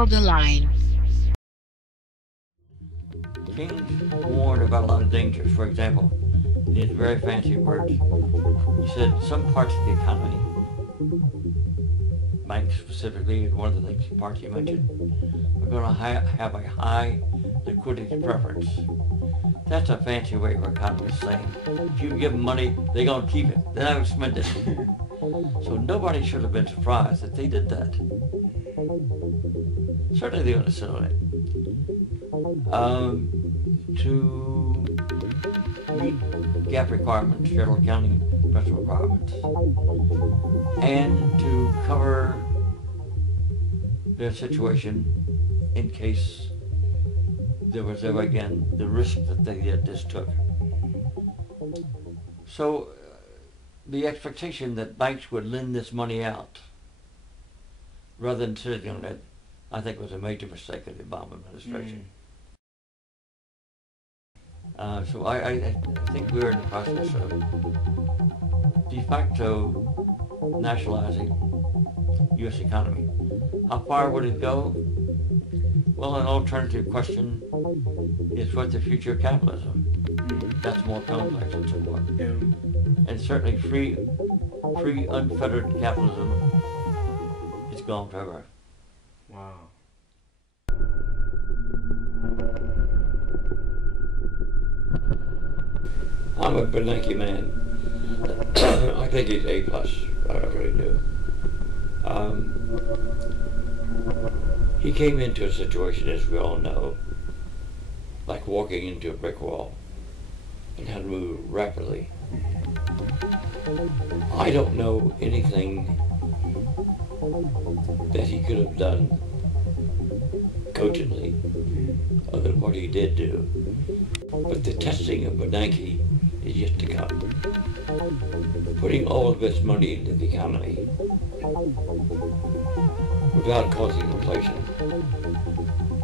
draw the line. Keynes warned about a lot of dangers. For example, in his very fancy words, he said some parts of the economy, banks specifically is one of the parts he mentioned, are going to have a high liquidity preference. That's a fancy way for economists saying, if you give them money, they're going to keep it. They're not going to spend it. So nobody should have been surprised that they did that. Certainly they're going to sit on it. To meet GAAP requirements, general accounting principle requirements, and to cover their situation in case there was ever again the risk that they just took. So the expectation that banks would lend this money out rather than sitting on it, I think was a major mistake of the Obama administration. So I think we're in the process of de facto nationalizing U.S. economy. How far would it go? Well, an alternative question is what's the future of capitalism? That's more complex and so forth. And certainly free, unfettered capitalism is gone forever. Wow. I'm a Bernanke man. I think he's A+. I really do. He came into a situation, as we all know, like walking into a brick wall and had to move rapidly. I don't know anything that he could have done cogently other than what he did do. But the testing of Bernanke is yet to come. Putting all of this money into the economy without causing inflation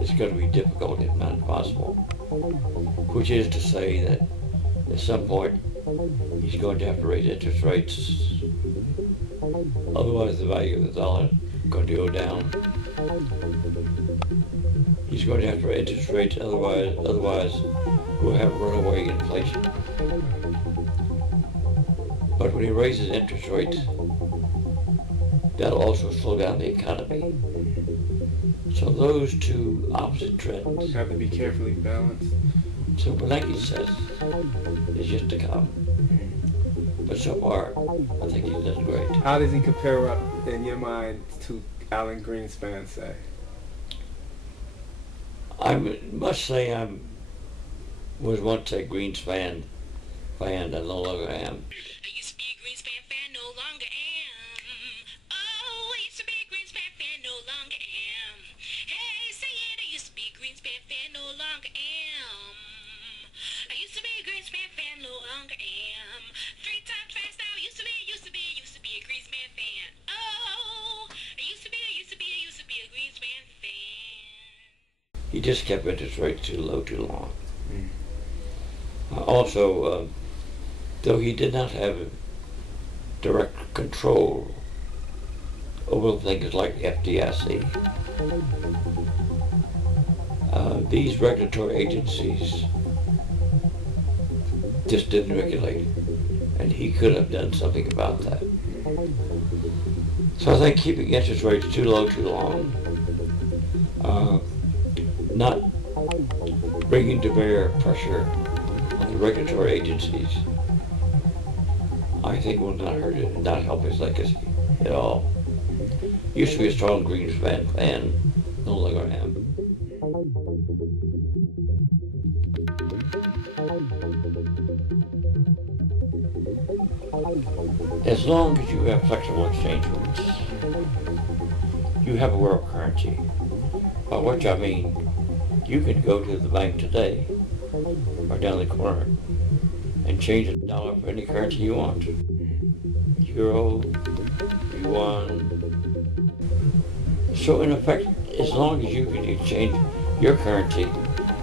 is going to be difficult, if not impossible. Which is to say that at some point he's going to have to raise interest rates. Otherwise the value of the dollar is going to go down. He's going to have to raise interest rates, otherwise we'll have runaway inflation. But when he raises interest rates, that'll also slow down the economy. So those two opposite trends Have to be carefully balanced. So Bernanke says is yet to come. But so far, I think he's done great. How does he compare up, in your mind, to Alan Greenspan, say? I must say was once a Greenspan fan, I no longer am. I used to be a Greenspan fan, no longer am. Oh, I used to be a Greenspan fan, no longer am. Hey, say it, I used to be a Greenspan fan, no longer am. I used to be a Greenspan fan, no longer am. 3 times fast now, used to be a Greenspan fan. Oh, I used to be a Greenspan fan. He just kept interest rates too low too long. Also, though he did not have direct control over things like the FDIC, these regulatory agencies just didn't regulate, and he could have done something about that. So I think keeping interest rates too low too long, not bringing to bear pressure on the regulatory agencies, I think will not hurt it, not help his legacy at all. Used to be a strong Greenspan fan, no longer am. As long as you have flexible exchange rates, you have a world currency. By which I mean, you can go to the bank today, or down the corner, and change a dollar for any currency you want. Euro, yuan. So in effect, as long as you can exchange your currency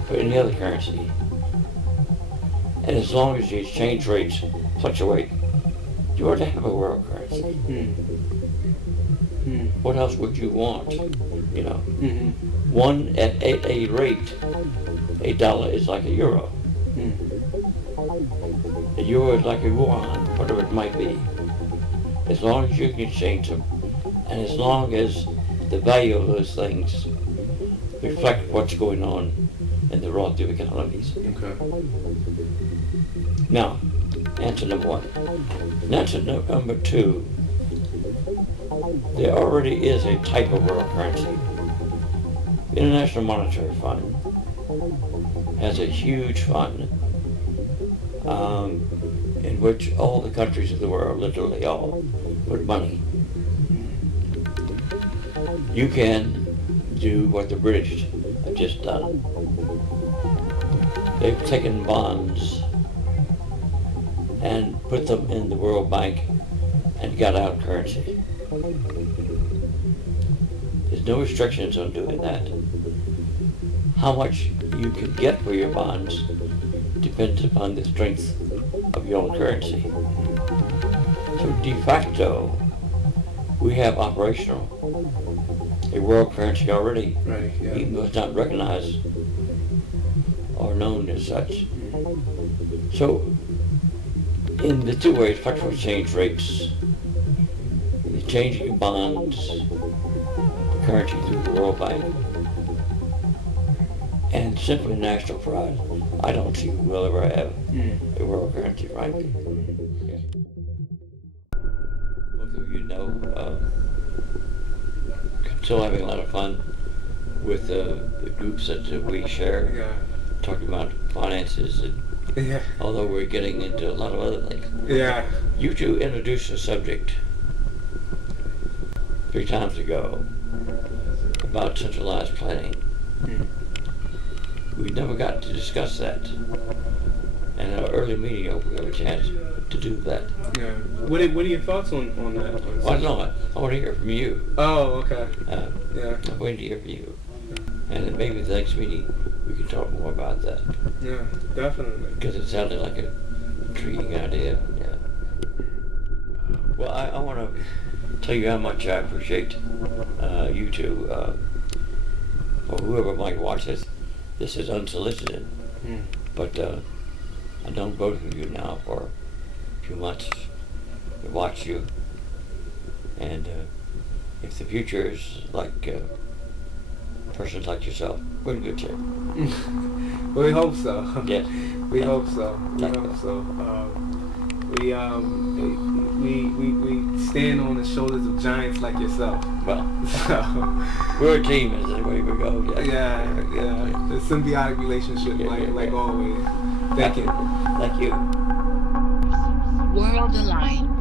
for any other currency, and as long as the exchange rates fluctuate, you ought to have a world currency. what else would you want? You know, Mm-hmm. one at a rate, $1 is like a euro. A euro is like a yuan, whatever it might be. As long as you can exchange them, and as long as the value of those things reflect what's going on in the relative economies. Okay. Now, answer number one. Answer number two, there already is a type of world currency. The International Monetary Fund has a huge fund in which all the countries of the world, literally all, put money. You can do what the British have just done. They've taken bonds and put them in the World Bank and got out currency. There's no restrictions on doing that. How much you can get for your bonds depends upon the strength of your own currency. So de facto, we have operational a world currency already, Right. Yeah. even though it's not recognized or known as such. So, in the two ways, flexible exchange rates, the changing bonds, the currency through the World Bank, and simply national pride, I don't see we'll ever have a world currency, frankly. Yeah. Both of you know, I'm still having a lot of fun with the groups that we share, Yeah. talking about finances, and Yeah. although we're getting into a lot of other things. Yeah. You two introduced a subject 3 times ago about centralized planning. We never got to discuss that. And in our early meeting, I hope we have a chance to do that. Yeah. What are your thoughts on that? Well, I don't know. I want to hear from you. Oh, okay. Yeah. I'm waiting to hear from you. And then maybe the next meeting we can talk more about that. Yeah, definitely. Because it sounded like an intriguing idea. Yeah. Well, I want to tell you how much I appreciate you two. For whoever might watch this, this is unsolicited. But I've known both of you now for a few months to watch you. And if the future is like persons like yourself, we're in good shape. We hope so. Yes. We hope so. We Thank hope you. so. We stand on the shoulders of giants like yourself. Well, So, we're a team as the way we go. yeah. The symbiotic relationship, like always. Thank you. Thank you. World aligned.